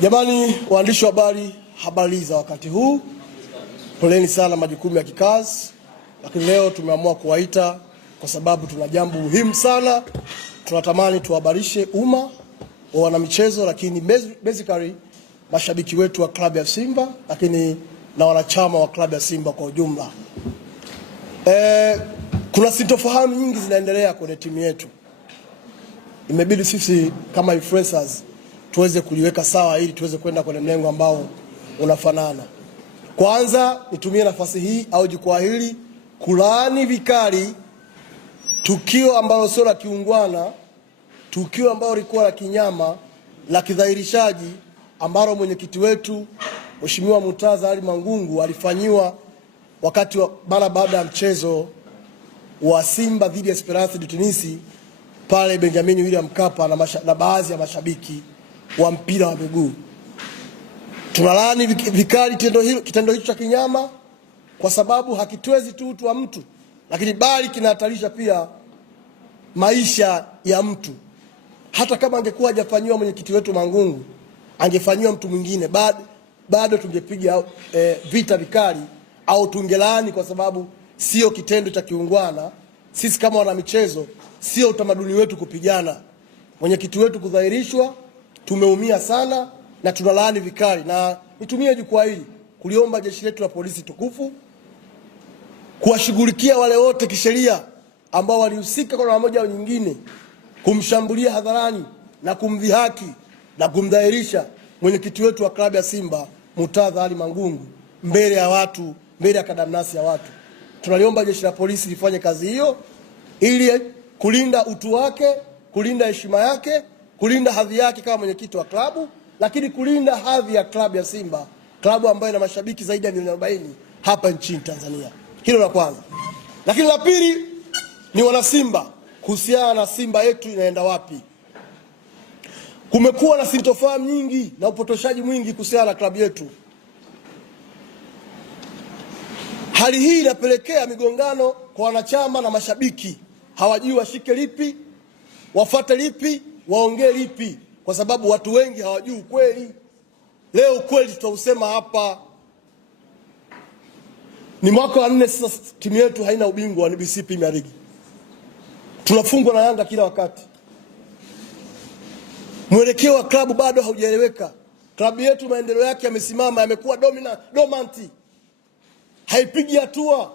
Jamani waandishi wa habari za wakati huu, poleni sana majukumu ya kikazi, lakini leo tumeamua kuwaita kwa sababu tuna jambo muhimu sana. Tunatamani tuhabarishe umma wa wanamichezo, lakini basically mashabiki wetu wa klabu ya Simba, lakini na wanachama wa klabu ya Simba kwa ujumla. Kuna sintofahamu nyingi zinaendelea kwenye timu yetu. Imebidi sisi kama influencers tuweze kuliweka sawa ili tuweze kwenda kwenye mlengo ambao unafanana. Kwanza nitumie nafasi hii au jukwaa hili kulaani vikali tukio ambalo sio la kiungwana, tukio ambalo lilikuwa la kinyama, la kidhairishaji ambalo mwenyekiti wetu Mheshimiwa Murtaza Ali Mangungu alifanyiwa wakati mara baada ya mchezo wa Simba dhidi ya Esperance de Tunis pale Benjamin William Mkapa na baadhi ya mashabiki wa mpira wa miguu. Tunalaani vikali kitendo hicho cha kinyama kwa sababu hakitwezi tu utu wa mtu, lakini bali kinahatarisha pia maisha ya mtu. Hata kama angekuwa hajafanywa mwenyekiti wetu Mangungu, angefanywa mtu mwingine, bado tungepiga vita vikali au tungelaani, kwa sababu sio kitendo cha kiungwana. Sisi kama wana michezo sio utamaduni wetu kupigana. Mwenyekiti wetu kudhairishwa, tumeumia sana na tunalaani vikali, na nitumie jukwaa hili kuliomba jeshi letu la polisi tukufu kuwashughulikia wale wote kisheria ambao walihusika kwa namna moja au nyingine kumshambulia hadharani na kumdhihaki na kumdhairisha mwenyekiti wetu wa klabu ya Simba Murtaza Ali Mangungu mbele ya watu, mbele ya kadamnasi ya watu. Tunaliomba jeshi la polisi lifanye kazi hiyo ili kulinda utu wake, kulinda heshima yake, kulinda hadhi yake kama mwenyekiti wa klabu, lakini kulinda hadhi ya klabu ya Simba, klabu ambayo ina mashabiki zaidi ya milioni 40 hapa nchini Tanzania. Hilo la kwanza. Lakini la pili ni wana Simba, kuhusiana na Simba yetu inaenda wapi. Kumekuwa na sintofahamu nyingi na upotoshaji mwingi kuhusiana na klabu yetu. Hali hii inapelekea migongano kwa wanachama na mashabiki. Hawajui washike lipi, wafuate lipi, waongee lipi, kwa sababu watu wengi hawajui ukweli. Leo ukweli tutausema hapa. Ni mwaka wa 4 sasa timu yetu haina ubingwa wa NBC Premier League. Tunafungwa na Yanga kila wakati. Mwelekeo wa klabu bado haujaeleweka. Klabu yetu maendeleo yake yamesimama, yamekuwa dominant. Haipigi hatua.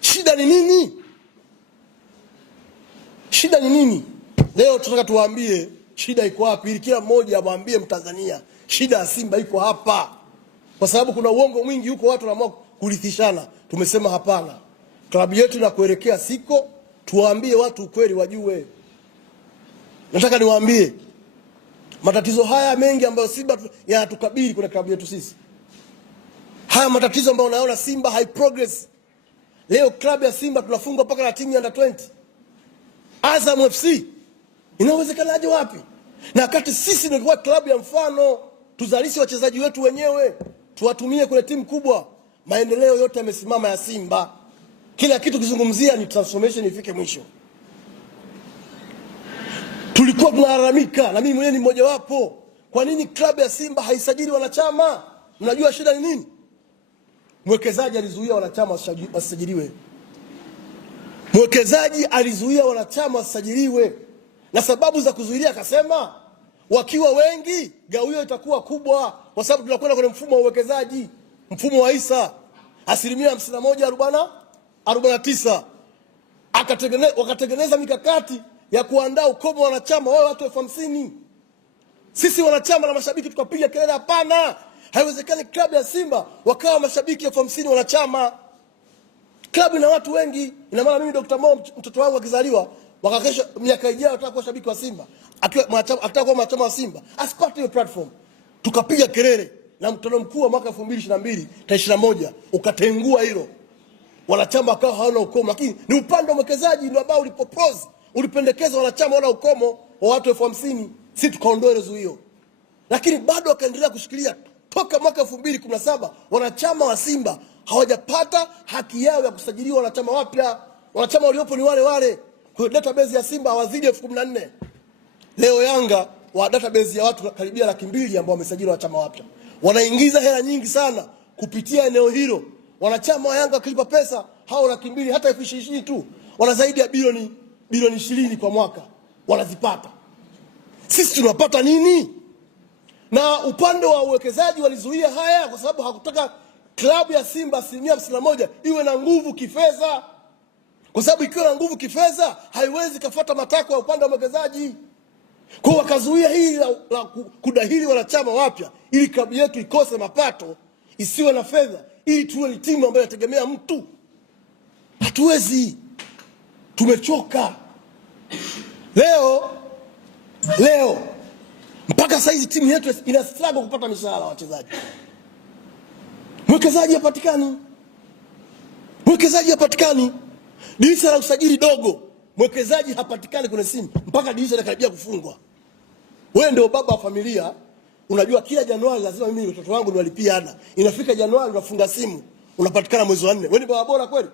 Shida ni nini? Shida ni nini? Leo tunataka tuwaambie shida iko wapi, ili kila mmoja amwambie Mtanzania shida ya Simba iko hapa. Kwa sababu kuna uongo mwingi huko, watu wanaamua kurithishana. Tumesema hapana. Klabu yetu inakuelekea siko, tuwaambie watu ukweli wajue. Nataka niwaambie matatizo haya mengi ambayo Simba yanatukabili kwenye klabu yetu sisi. Haya matatizo ambayo unaona Simba high progress. Leo klabu ya Simba tunafungwa mpaka na timu ya under 20. Azam FC. Inawezekanaje wapi? Na wakati sisi ndio klabu ya mfano, tuzalishe wachezaji wetu wenyewe, tuwatumie kwenye timu kubwa. Maendeleo yote yamesimama ya Simba. Kila kitu kizungumzia ni transformation ifike mwisho. Tulikuwa tunalalamika, na mimi mwenyewe ni mmoja wapo, kwa nini klabu ya Simba haisajili wanachama? Mnajua shida ni nini? Mwekezaji alizuia wanachama wasajiliwe. Mwekezaji alizuia wanachama wasajiliwe. Na sababu za kuzuilia akasema wakiwa wengi gawio itakuwa kubwa, kwa sababu tunakwenda kwenye mfumo wa uwekezaji, mfumo wa Isa, 51-49. Wakatengeneza mikakati ya kuandaa ukomo wa wanachama wao watu 50,000. Sisi wanachama na mashabiki tukapiga kelele, hapana. Haiwezekani klabu ya Simba wakawa mashabiki 50,000 wanachama. Klabu ina watu wengi. Ina maana mimi Dr. Mo mtoto wangu akizaliwa wakakesha miaka ijayo nataka kuwa shabiki wa Simba, ataka kuwa mwanachama wa Simba, asipate hiyo platform. Tukapiga kelele na mkutano mkuu wa mwaka 2022 tarehe 21 ukatengua hilo. Wanachama wakawa hawana ukomo, lakini ni upande wa mwekezaji ndio ambao ulipropose, ulipendekeza wanachama wana ukomo wa watu 50,000. Sisi tukaondoa ile zuio. Lakini bado wakaendelea kushikilia toka mwaka 2017 wanachama wa Simba hawajapata haki yao ya kusajiliwa wanachama wapya. Wanachama waliopo ni wale wale. Kwa database ya Simba hawazidi 14,000. Leo Yanga wa database ya watu karibia 200,000 ambao wamesajili wanachama wapya. Wanaingiza hela nyingi sana kupitia eneo hilo. Wanachama wa Yanga wakilipa pesa hao 200,000 hata 20,000 tu wana zaidi ya bilioni 20 kwa mwaka wanazipata. Sisi tunapata nini? Na upande wa uwekezaji walizuia haya kwa sababu hakutaka klabu ya Simba 51% iwe na nguvu kifedha. Kwa sababu ikiwa na nguvu kifedha haiwezi kufuata matakwa ya upande wa uwekezaji. Kwa wakazuia hili la kudahili wanachama wapya ili klabu yetu ikose mapato, isiwe na fedha, ili tuwe ni timu ambayo inategemea mtu. Hatuwezi. Tumechoka. Leo mpaka saizi timu yetu ina struggle kupata mishahara wachezaji. Mwekezaji hapatikani. Dirisha la usajili dogo, mwekezaji hapatikani kwenye Simba mpaka dirisha linakaribia kufungwa. Wewe ndio baba wa familia, unajua kila Januari lazima mimi watoto wangu niwalipie ada. Inafika Januari unafunga simu, unapatikana mwezi wa 4. Wewe ni baba bora kweli?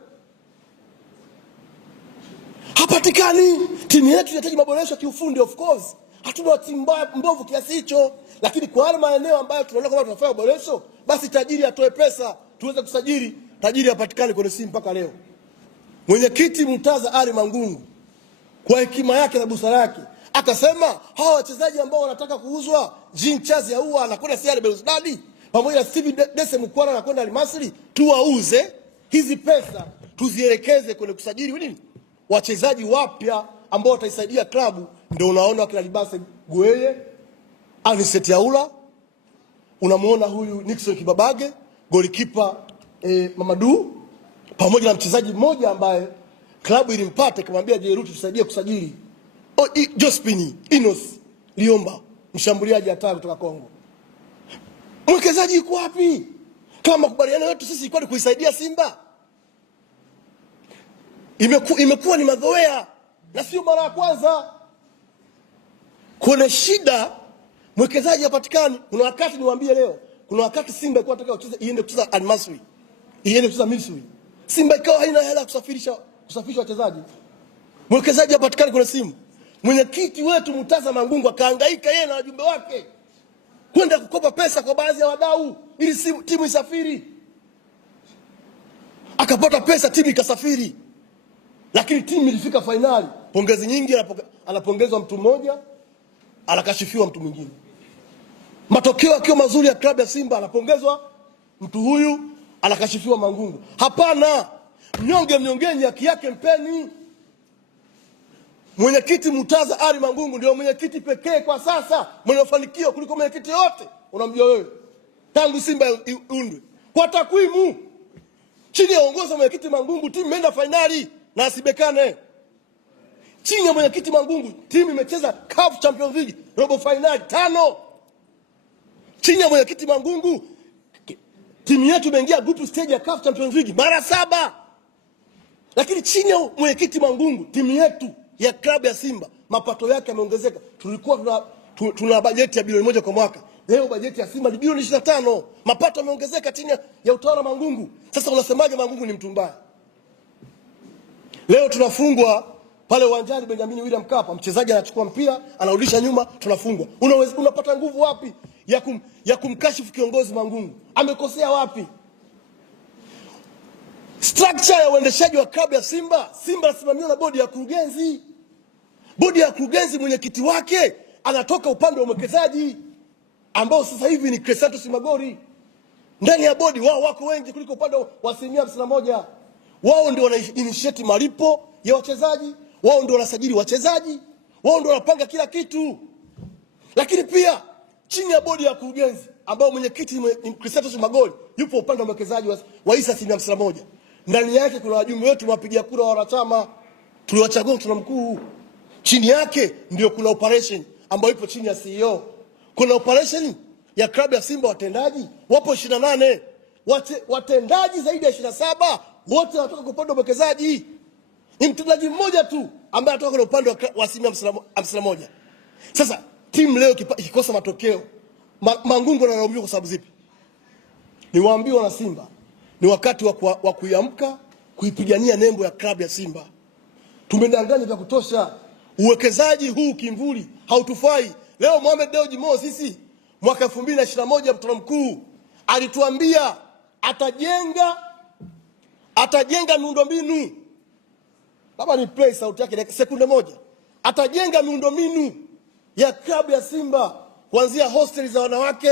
Hapatikani. Timu yetu inahitaji maboresho kiufundi, of course. Hatuna timu mbovu kiasi hicho, lakini kwa wale maeneo ambayo tunaona kama tunafanya maboresho, basi tajiri atoe pesa tuweze kusajili. Tajiri hapatikani kwenye Simba mpaka leo. Mwenyekiti Murtaza Ali Mangungu kwa hekima yake na busara yake akasema hawa wachezaji ambao wanataka kuuzwa, Jean Charles Ahoua anakwenda CR Belouizdad pamoja na Steve Dese Mukwala anakwenda Al Masry, tuwauze, hizi pesa tuzielekeze kwenye kusajili nini wachezaji wapya ambao wataisaidia klabu. Ndio unaona wakina Libase Gueye, Anicet Yaula, unamuona huyu Nixon Kibabage, golikipa Mamadou, pamoja na mchezaji mmoja ambaye klabu ilimpata kumwambia Jeruti tusaidie kusajili, Jospini Inos Liomba, mshambuliaji hatari kutoka Kongo. Mwekezaji yuko wapi? Kama makubaliano yetu sisi ilikuwa ni kuisaidia Simba, imekuwa ni mazoea na sio mara ya kwanza. Kuna shida, mwekezaji hapatikani. Kuna wakati niwaambie leo, kuna wakati Simba ilikuwa inataka iende kucheza Al Masry, iende kucheza Misri. Simba ikawa haina hela kusafirisha wachezaji. Mwekezaji hapatikani kwenye simu. Mwenyekiti wetu Murtaza Mangungu akahangaika yeye na wajumbe wake kwenda kukopa pesa kwa baadhi ya wadau ili timu isafiri. Akapata pesa, timu ikasafiri. Lakini timu ilifika finali. Pongezi nyingi anapongezwa mtu mmoja, anakashifiwa mtu mwingine. Matokeo yakiwa mazuri ya klabu ya Simba anapongezwa mtu huyu, anakashifiwa Mangungu. Hapana, mnyongeni haki yake mpeni. Mwenyekiti Murtaza Ali Mangungu ndio mwenyekiti pekee kwa sasa mwenye mafanikio kuliko mwenyekiti yote unamjua wewe tangu Simba iundwe. Kwa takwimu, chini ya uongozi wa mwenyekiti Mangungu timu imeenda finali na asibekane. Chini ya mwenyekiti Mangungu timu imecheza CAF Champions League robo finali 5. Chini ya mwenyekiti Mangungu timu yetu imeingia group stage ya CAF Champions League mara 7. Lakini chini ya mwenyekiti Mangungu timu yetu ya klabu ya Simba mapato yake yameongezeka. Tulikuwa tuna bajeti ya bilioni 1 kwa mwaka. Leo bajeti ya Simba ni bilioni 25. Mapato yameongezeka chini ya utawala Mangungu. Sasa unasemaje Mangungu ni mtu mbaya? Leo tunafungwa pale uwanjani Benjamin William Mkapa, mchezaji anachukua mpira, anarudisha nyuma, tunafungwa. Unapata nguvu wapi ya kumkashifu kiongozi Mangungu? Amekosea wapi? Structure ya uendeshaji wa klabu ya Simba inasimamiwa na bodi ya kurugenzi. Bodi ya kurugenzi mwenyekiti wake anatoka upande wa mwekezaji ambao sasa hivi ni Crescento Simagori. Ndani ya bodi wao wako wengi kuliko upande wa 51%. Wao ndio wana initiate malipo ya wachezaji, wao ndio wanasajili wachezaji, wao ndio wanapanga kila kitu. Lakini pia chini ya bodi ya kurugenzi ambao mwenyekiti ni Crescento Simagori yupo upande wa mwekezaji wa Isa 51%. Ndani yake kuna wajumbe wetu wapigia kura wa wanachama tuliwachagua, tuna mkuu. Chini yake ndio kuna operation ambayo ipo chini ya CEO. Kuna operation ya klabu ya Simba, watendaji wapo 28. Watendaji zaidi ya 27 wote wanatoka kwa upande wa mwekezaji. Ni mtendaji mmoja tu ambaye anatoka kwa upande wa asilimia 51. Sasa timu leo ikikosa matokeo, Mangungu analaumiwa kwa sababu zipi? Niwaambie wana Simba, ni wakati wa kuiamka, kuipigania nembo ya klabu ya Simba. Tumedanganya vya kutosha. Uwekezaji huu kimvuli hautufai. Leo Mohamed Dewji Mo sisi mwaka 2021 mkutano mkuu alituambia atajenga miundombinu. Baba ni play sauti yake sekunde moja. Atajenga miundombinu ya klabu ya Simba kuanzia hosteli za wanawake,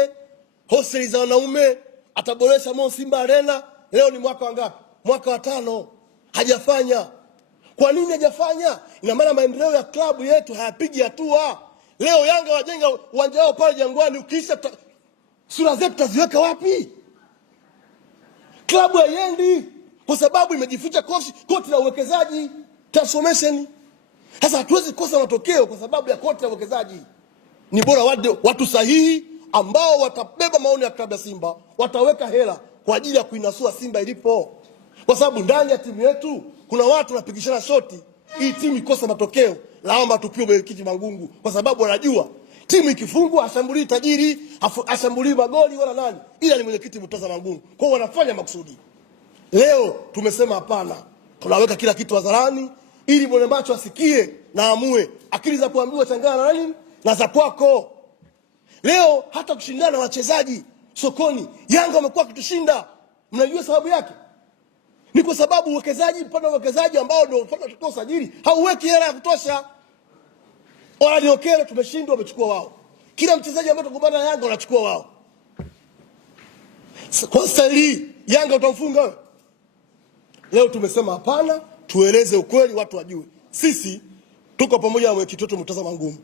hosteli za wanaume, ataboresha Mo Simba Arena. Leo ni mwaka wangapi? Mwaka wa 5. Hajafanya. Kwa nini hajafanya? Ina maana maendeleo ya klabu yetu hayapigi hatua. Leo Yanga wajenga uwanja wao pale Jangwani, ukiisha sura zetu taziweka wapi? Klabu haiendi kwa sababu imejificha koti la uwekezaji, transformation. Sasa hatuwezi kosa matokeo kwa sababu ya koti la uwekezaji. Ni bora watu sahihi ambao watabeba maoni ya klabu ya Simba, wataweka hela kwa ajili ya kuinasua Simba ilipo. Kwa sababu ndani ya timu yetu kuna watu wanapigishana shoti, hii timu ikosa matokeo, laomba tupie mwenyekiti Mangungu, kwa sababu wanajua timu ikifungwa ashambulii tajiri, ashambulii magoli wala nani, ila ni mwenyekiti Murtaza Mangungu. Kwa hiyo wanafanya makusudi. Leo tumesema hapana, tunaweka kila kitu hadharani ili mwenye macho asikie na amue. Akili za kuambiwa changana na nani na za kwako. Leo hata kushindana na wachezaji sokoni, Yanga wamekuwa kutushinda. Mnajua sababu yake? Ni kwa sababu uwekezaji, mpaka uwekezaji ambao ndio unafanya usajili hauweki hela ya kutosha. Wale Okelo tumeshindwa, wamechukua wao. Kila mchezaji ambaye tukumbana na Yanga wanachukua wao. Kwa staili Yanga utamfunga wewe? Leo tumesema hapana, tueleze ukweli, watu wajue. Sisi tuko pamoja na mwenyekiti wetu Murtaza Mangungu.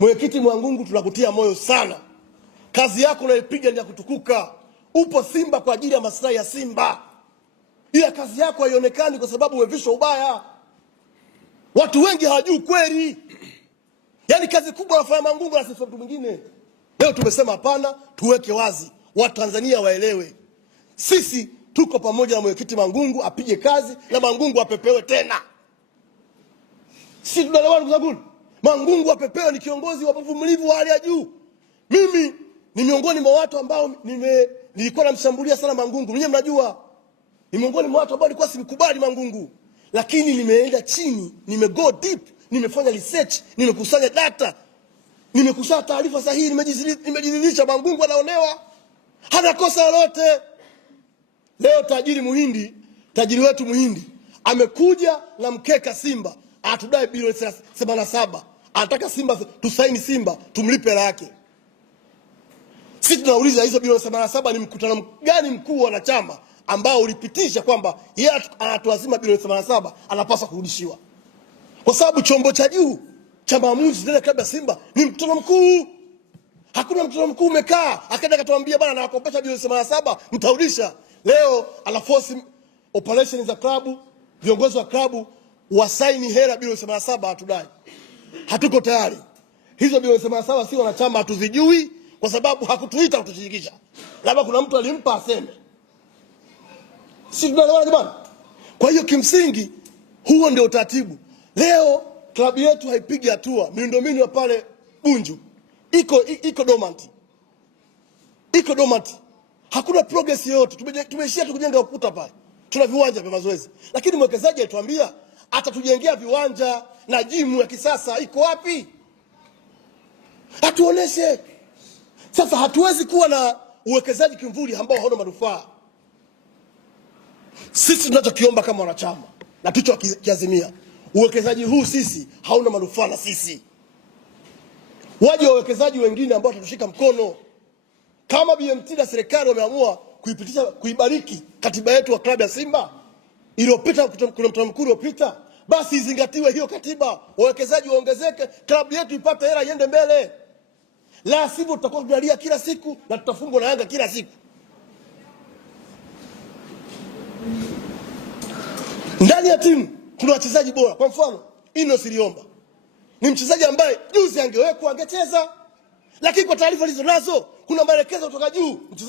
Mwenyekiti Mangungu, tunakutia moyo sana. Kazi yako unaipiga ni ya kutukuka. Upo Simba kwa ajili ya maslahi ya Simba. Ila kazi yako haionekani kwa sababu umevishwa ubaya. Watu wengi hawajui kweli. Yaani kazi kubwa anafanya Mangungu na sisi mtu mwingine. Leo tumesema hapana, tuweke wazi. Watu Tanzania waelewe. Sisi tuko pamoja na mwenyekiti Mangungu, apige kazi na Mangungu apepewe tena. Sisi tunaelewana ndugu zangu. Mangungu apepewe, ni kiongozi wa mvumilivu wa hali ya juu. Mimi ni miongoni mwa watu ambao nilikuwa namshambulia sana Mangungu. Mwenyewe mnajua. Ni miongoni mwa watu ambao nilikuwa simkubali Mangungu. Lakini nimeenda chini, go deep, nimefanya research, nimekusanya data, nimekusanya taarifa sahihi, nimejiridhisha Mangungu anaonewa. Hana kosa lolote. Leo tajiri wetu Muhindi amekuja na mkeka Simba, atudai bilioni 87. Anataka Simba tusaini Simba, tumlipe hela yake. Sisi tunauliza hizo bilioni 87 ni mkutano gani mkuu wa wanachama ambao ulipitisha kwamba yeye anatuazima bilioni 87 anapaswa kurudishiwa? Kwa sababu chombo cha juu cha maamuzi ndani klabu ya Simba ni mkutano mkuu. Hakuna mkutano mkuu umekaa akaenda akatuambia bana nawakopesha bilioni 87 mtarudisha. Leo anaforce operation za klabu, viongozi wa klabu wasaini hela bilioni 87 hatudai. Hatuko tayari. Hizo bilioni 87 si wanachama hatuzijui kwa sababu hakutuita kutushirikisha. Labda kuna mtu alimpa aseme. Si tunaelewana jamani? Kwa hiyo kimsingi huo ndio utaratibu. Leo klabu yetu haipigi hatua. Miundombinu ya pale Bunju iko dormant. Iko dormant. Hakuna progress yoyote. Tumeishia kujenga ukuta pale. Tuna viwanja vya mazoezi. Lakini mwekezaji alituambia atatujengea viwanja na jimu ya kisasa. Iko wapi? Atuoneshe. Sasa hatuwezi kuwa na uwekezaji kimvuli ambao hauna manufaa. Sisi tunachokiomba kama wanachama na tulichokiazimia, uwekezaji huu sisi hauna manufaa na sisi. Waje wawekezaji wengine ambao watatushika mkono. Kama BMT na serikali wameamua kuibariki katiba yetu wa klabu ya Simba iliyopita, kuna mkutano mkuu uliopita, basi izingatiwe hiyo katiba, wawekezaji waongezeke, klabu yetu ipate hela iende mbele. La sivyo tutakuwa tunalia kila siku na tutafungwa na Yanga kila siku. Ndani ya timu kuna wachezaji bora. Kwa mfano, Inosi Liomba ni mchezaji ambaye juzi angewekwa angecheza. Lakini kwa taarifa hizo nazo kuna maelekezo kutoka juu.